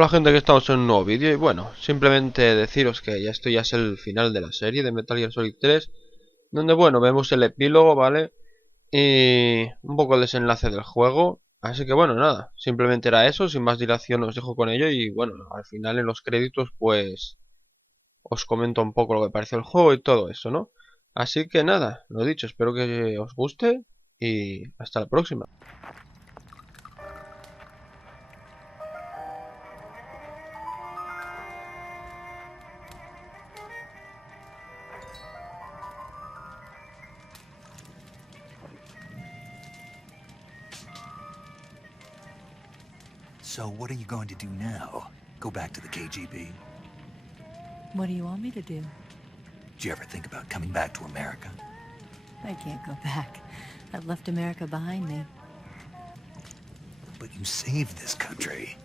Hola gente, que estamos en un nuevo vídeo y bueno, simplemente deciros que ya esto ya es el final de la serie de Metal Gear Solid 3, donde bueno, vemos el epílogo, ¿vale? Y un poco el desenlace del juego, así que bueno, nada, simplemente era eso, sin más dilación os dejo con ello y bueno, al final en los créditos pues os comento un poco lo que pareció el juego y todo eso, ¿no? Así que nada, lo dicho, espero que os guste y hasta la próxima. So what are you going to do now? Go back to the KGB? What do you want me to do? Did you ever think about coming back to America? I can't go back. I've left America behind me. But you saved this country.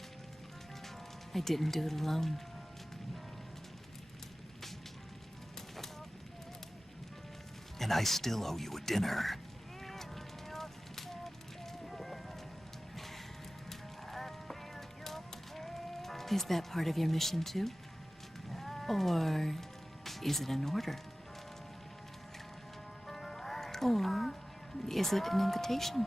I didn't do it alone. And I still owe you a dinner. Is that part of your mission too? Or is it an order? Or is it an invitation?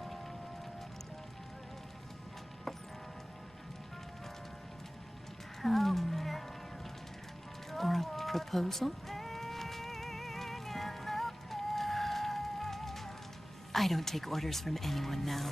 Or a proposal? I don't take orders from anyone now.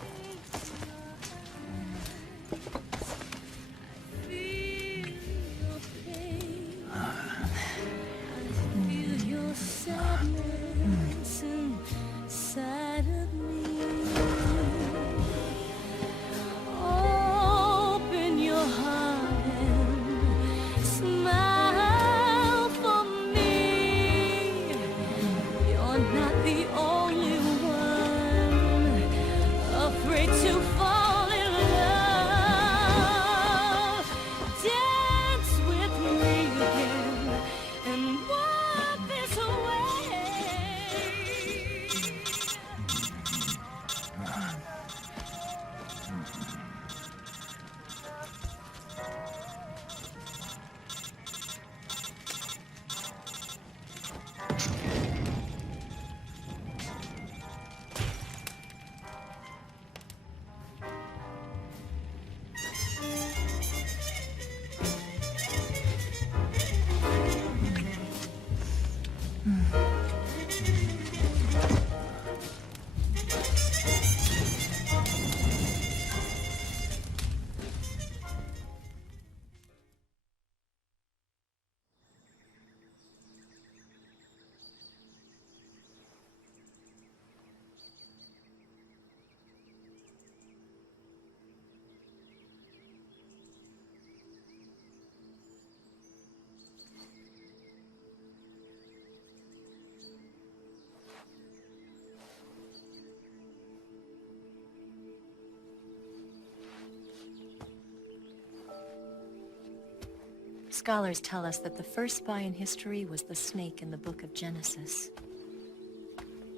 Scholars tell us that the first spy in history was the snake in the book of Genesis.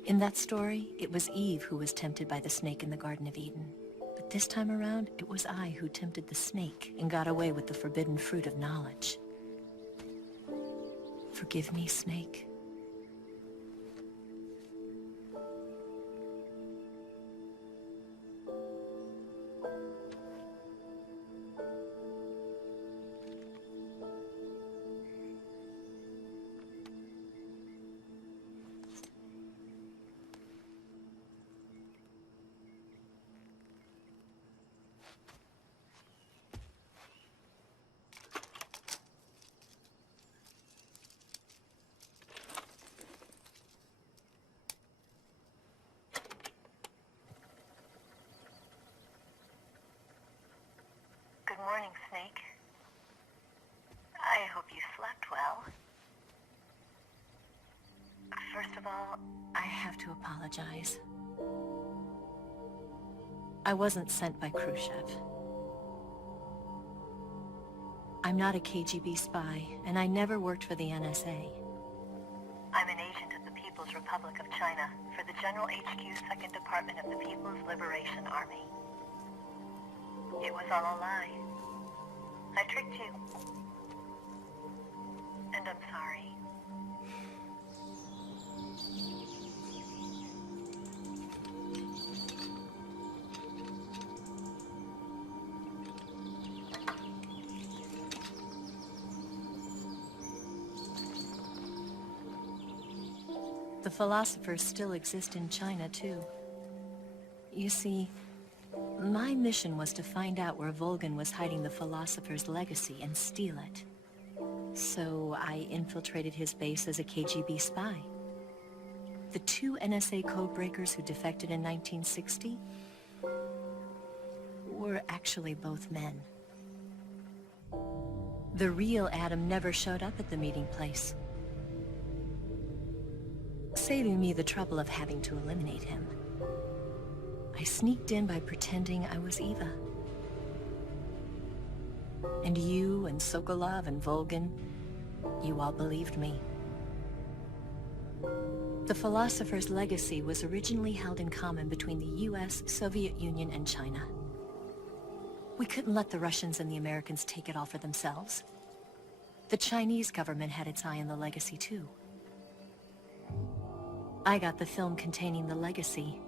In that story, it was Eve who was tempted by the snake in the Garden of Eden. But this time around, it was I who tempted the snake and got away with the forbidden fruit of knowledge. Forgive me, Snake. Good morning, Snake. I hope you slept well. First of all, I have to apologize. I wasn't sent by Khrushchev. I'm not a KGB spy, and I never worked for the NSA. I'm an agent of the People's Republic of China for the General HQ 2nd Department of the People's Liberation Army. It was all a lie. I tricked you. And I'm sorry. The philosophers still exist in China, too. You see, my mission was to find out where Volgan was hiding the philosopher's legacy and steal it. So I infiltrated his base as a KGB spy. The 2 NSA codebreakers who defected in 1960 were actually both men. The real Adam never showed up at the meeting place, saving me the trouble of having to eliminate him. I sneaked in by pretending I was Eva. And you and Sokolov and Volgan, you all believed me. The philosopher's legacy was originally held in common between the US, Soviet Union, and China. We couldn't let the Russians and the Americans take it all for themselves. The Chinese government had its eye on the legacy too. I got the film containing the legacy,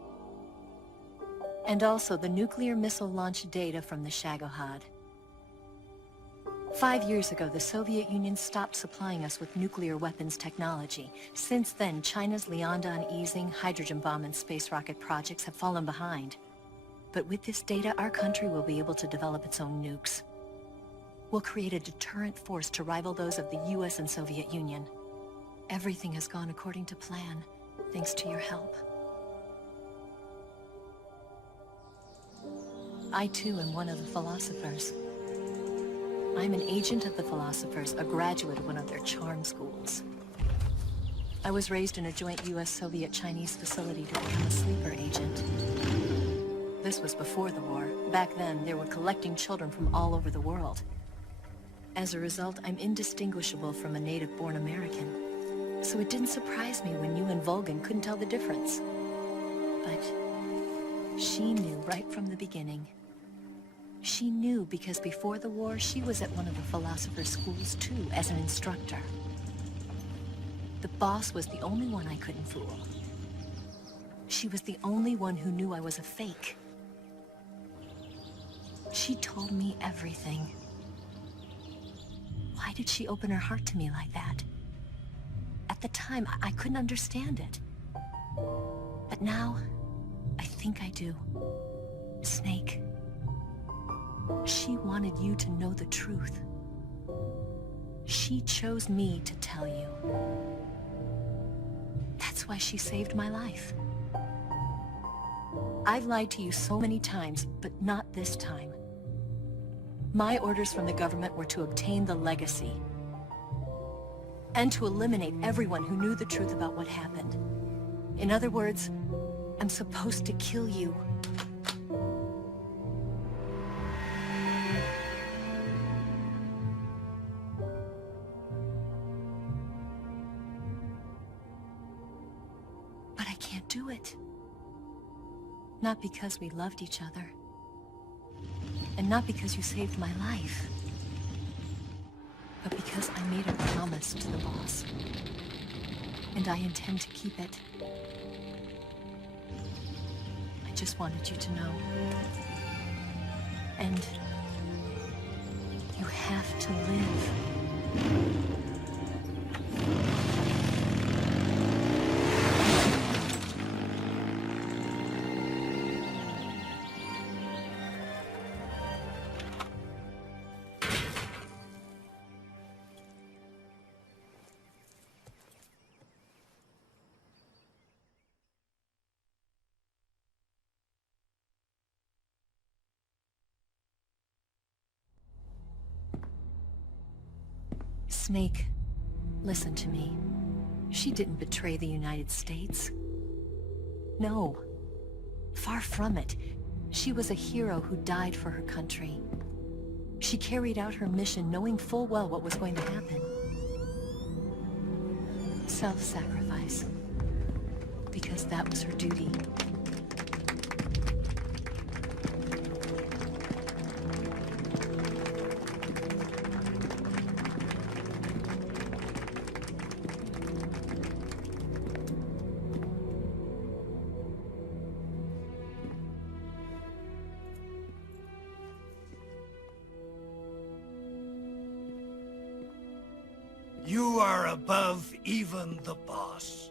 and also the nuclear missile launch data from the Shagohod. 5 years ago, the Soviet Union stopped supplying us with nuclear weapons technology. Since then, China's Liaodong easing, hydrogen bomb, and space rocket projects have fallen behind. But with this data, our country will be able to develop its own nukes. We'll create a deterrent force to rival those of the US and Soviet Union. Everything has gone according to plan, thanks to your help. I too am one of the philosophers. I'm an agent of the philosophers, a graduate of one of their charm schools. I was raised in a joint US-Soviet-Chinese facility to become a sleeper agent. This was before the war. Back then, they were collecting children from all over the world. As a result, I'm indistinguishable from a native-born American. So it didn't surprise me when you and Volgan couldn't tell the difference. But she knew right from the beginning. She knew because before the war, she was at one of the philosopher's schools too, as an instructor. The boss was the only one I couldn't fool. She was the only one who knew I was a fake. She told me everything. Why did she open her heart to me like that? At the time, I couldn't understand it. But now, I think I do. Snake. She wanted you to know the truth. She chose me to tell you. That's why she saved my life. I've lied to you so many times, but not this time. My orders from the government were to obtain the legacy and to eliminate everyone who knew the truth about what happened. In other words, I'm supposed to kill you. But I can't do it. Not because we loved each other. And not because you saved my life. But because I made a promise to the boss. And I intend to keep it. I just wanted you to know. And you have to live. Snake, listen to me. She didn't betray the United States. No. Far from it. She was a hero who died for her country. She carried out her mission knowing full well what was going to happen. Self-sacrifice. Because that was her duty. You are above even the boss.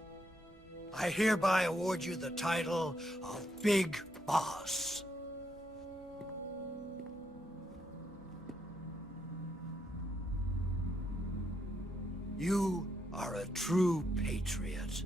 I hereby award you the title of Big Boss. You are a true patriot.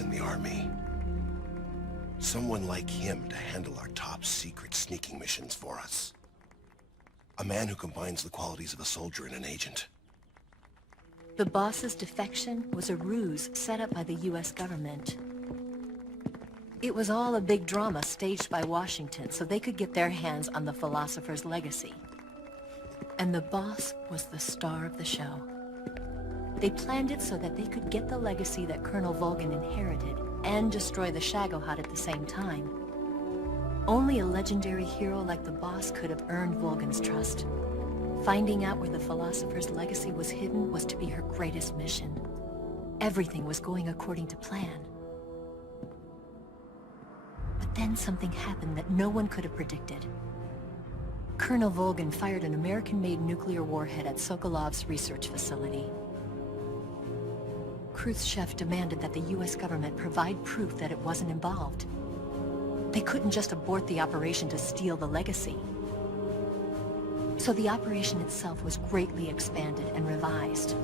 In the army. Someone like him to handle our top secret sneaking missions for us. A man who combines the qualities of a soldier and an agent. The boss's defection was a ruse set up by the US government. It was all a big drama staged by Washington so they could get their hands on the philosopher's legacy. And the boss was the star of the show. They planned it so that they could get the legacy that Colonel Volgin inherited and destroy the Shagohod at the same time. Only a legendary hero like the boss could have earned Volgin's trust. Finding out where the philosopher's legacy was hidden was to be her greatest mission. Everything was going according to plan. But then something happened that no one could have predicted. Colonel Volgin fired an American-made nuclear warhead at Sokolov's research facility. Khrushchev demanded that the US government provide proof that it wasn't involved. They couldn't just abort the operation to steal the legacy. So the operation itself was greatly expanded and revised.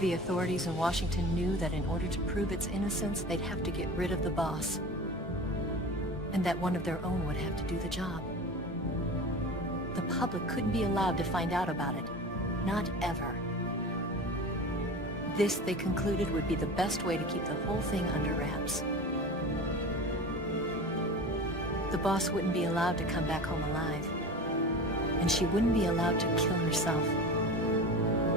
The authorities in Washington knew that in order to prove its innocence, they'd have to get rid of the boss. And that one of their own would have to do the job. The public couldn't be allowed to find out about it. Not ever. This, they concluded, would be the best way to keep the whole thing under wraps. The boss wouldn't be allowed to come back home alive. And she wouldn't be allowed to kill herself.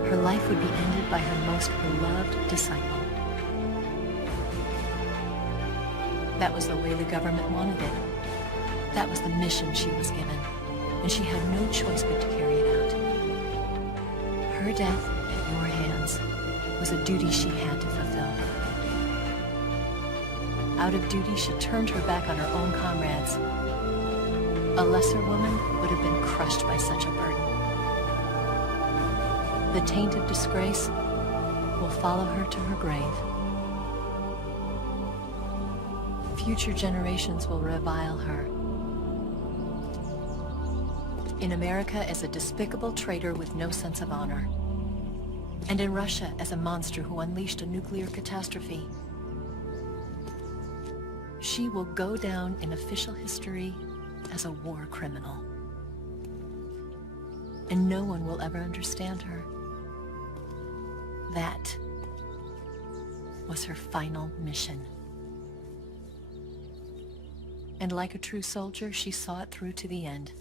Her life would be ended by her most beloved disciple. That was the way the government wanted it. That was the mission she was given. And she had no choice but to carry it out. Her death at your hands was a duty she had to fulfill. Out of duty, she turned her back on her own comrades. A lesser woman would have been crushed by such a burden. The taint of disgrace will follow her to her grave. Future generations will revile her. In America as a despicable traitor with no sense of honor. And in Russia as a monster who unleashed a nuclear catastrophe. She will go down in official history as a war criminal. And no one will ever understand her. That was her final mission. And like a true soldier, she saw it through to the end.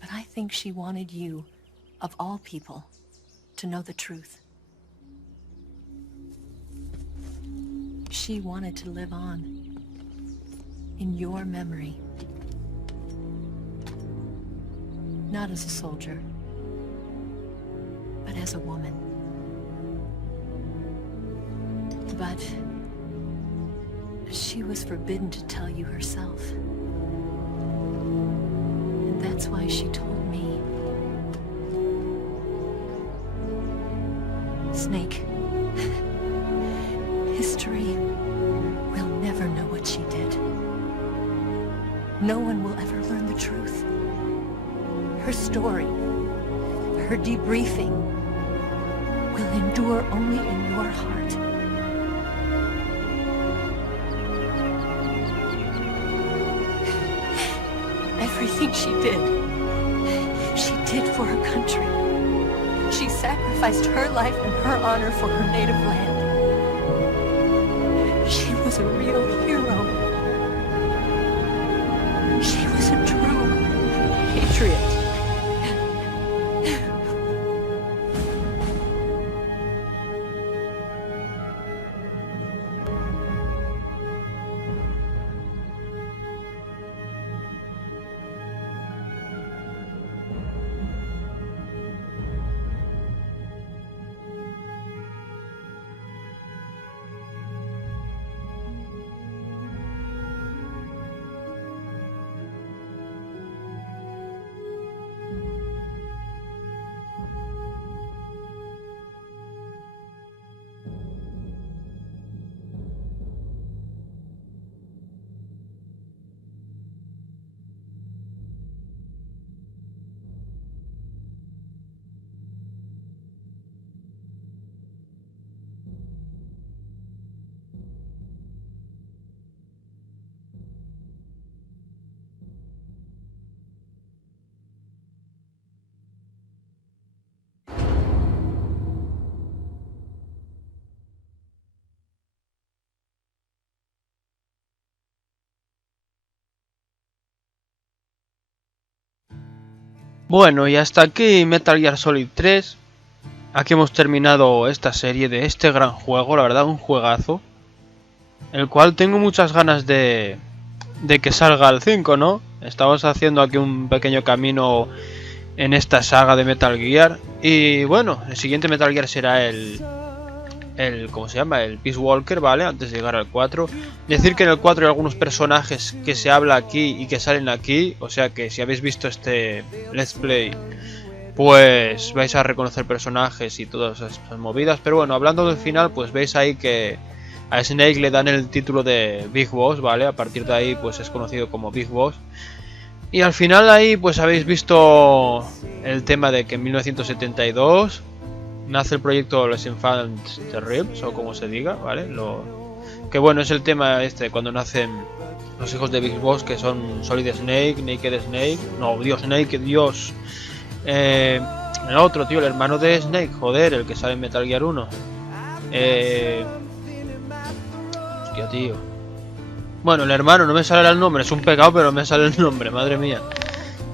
But I think she wanted you, of all people, to know the truth. She wanted to live on, in your memory. Not as a soldier, but as a woman. But she was forbidden to tell you herself. And that's why she told me. Snake, history will never know what she did. No one will ever learn the truth. Her story, Her debriefing will endure only in your heart. Everything she did for her country. She sacrificed her life and her honor for her native land. She was a real hero. She was a true patriot. Bueno, y hasta aquí Metal Gear Solid 3. Aquí hemos terminado esta serie de este gran juego, la verdad un juegazo. El cual tengo muchas ganas de que salga el 5, ¿no? Estamos haciendo aquí un pequeño camino en esta saga de Metal Gear. Y bueno, el siguiente Metal Gear será el ¿cómo se llama? El Peace Walker, ¿vale? Antes de llegar al 4. Decir que en el 4 hay algunos personajes que se habla aquí y que salen aquí. O sea que si habéis visto este Let's Play, pues vais a reconocer personajes y todas esas movidas. Pero bueno, hablando del final, pues veis ahí que a Snake le dan el título de Big Boss, ¿vale? A partir de ahí pues es conocido como Big Boss. Y al final ahí pues habéis visto el tema de que en 1972 nace el proyecto Les Enfants Terribles, o como se diga, ¿vale? Que bueno, es el tema este, cuando nacen los hijos de Big Boss, que son Solid Snake, Naked Snake, no, Dios, Naked, Dios. El otro, tío, el hermano de Snake, joder, el que sale en Metal Gear 1. Hostia, tío. Bueno, el hermano, no me sale el nombre, es un pecado, pero me sale el nombre, madre mía.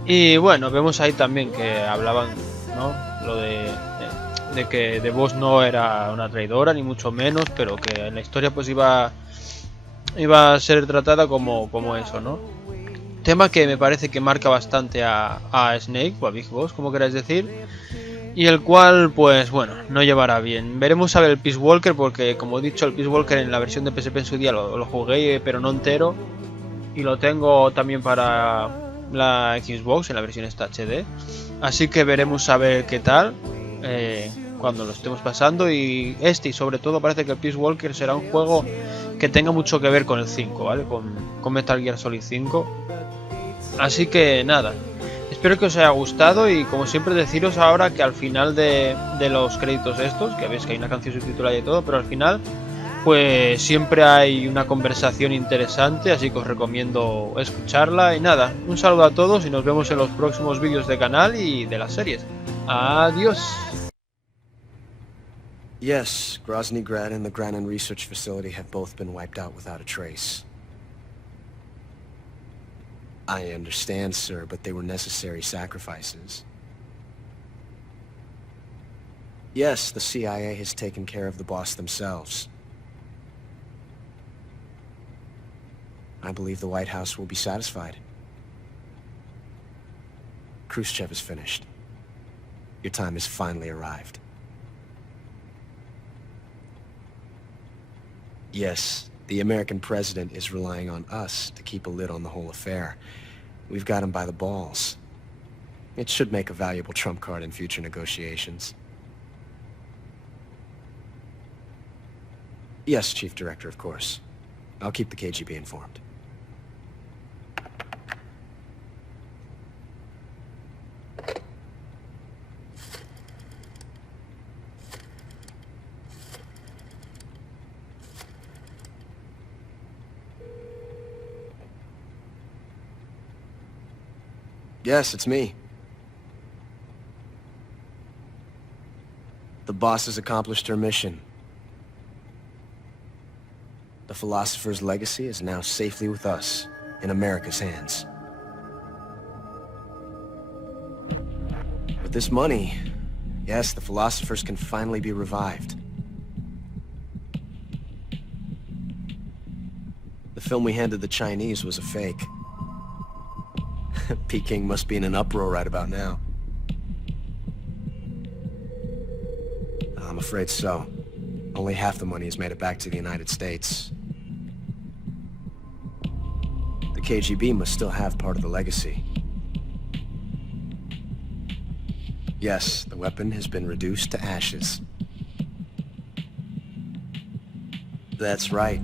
Y bueno, vemos ahí también que hablaban, ¿no? Lo de que The Boss no era una traidora, ni mucho menos, pero que en la historia pues iba a ser tratada como eso, ¿no? Tema que me parece que marca bastante a Snake, o a Big Boss, como queráis decir. Y el cual, pues bueno, no llevará bien. Veremos a ver el Peace Walker, porque como he dicho, el Peace Walker en la versión de PSP en su día lo jugué, pero no entero. Y lo tengo también para la Xbox, en la versión esta HD. Así que veremos a ver qué tal cuando lo estemos pasando. Y sobre todo parece que el Peace Walker será un juego que tenga mucho que ver con el 5, ¿vale? Con Metal Gear Solid 5. Así que nada. Espero que os haya gustado y como siempre deciros ahora que al final de los créditos estos, que veis que hay una canción subtitulada y todo, pero al final pues siempre hay una conversación interesante, así que os recomiendo escucharla. Y nada, un saludo a todos y nos vemos en los próximos vídeos de canal y de las series. Adiós. Yes, Grozny Grad and the Gran Research Facility have both been wiped out without a trace. I understand, sir, but they were necessary sacrifices. Yes, the CIA has taken care of the boss themselves. I believe the White House will be satisfied. Khrushchev is finished. Your time has finally arrived. Yes, the American president is relying on us to keep a lid on the whole affair. We've got him by the balls. It should make a valuable trump card in future negotiations. Yes, Chief Director, of course. I'll keep the KGB informed. Yes, it's me. The boss has accomplished her mission. The philosopher's legacy is now safely with us, in America's hands. With this money, yes, the philosophers can finally be revived. The film we handed the Chinese was a fake. Peking must be in an uproar right about now. I'm afraid so. Only half the money has made it back to the United States. The KGB must still have part of the legacy. Yes, the weapon has been reduced to ashes. That's right.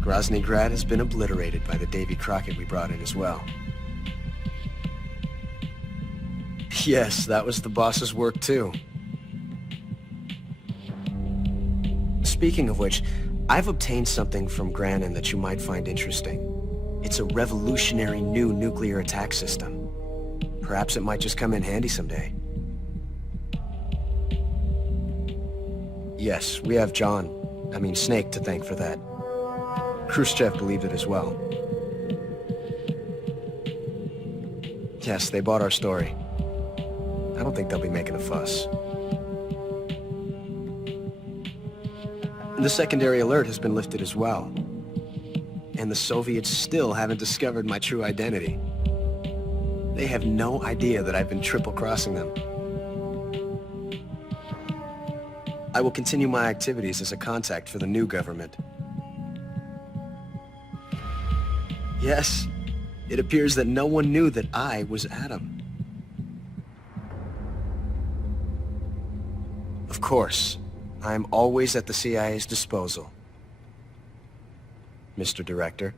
Grozny Grad has been obliterated by the Davy Crockett we brought in as well. Yes, that was the boss's work too. Speaking of which, I've obtained something from Gran that you might find interesting. It's a revolutionary new nuclear attack system. Perhaps it might just come in handy someday. Yes, we have Snake to thank for that. Khrushchev believed it as well. Yes, they bought our story. I don't think they'll be making a fuss. The secondary alert has been lifted as well. And the Soviets still haven't discovered my true identity. They have no idea that I've been triple-crossing them. I will continue my activities as a contact for the new government. Yes, it appears that no one knew that I was Adam. Of course, I am always at the CIA's disposal, Mr. Director.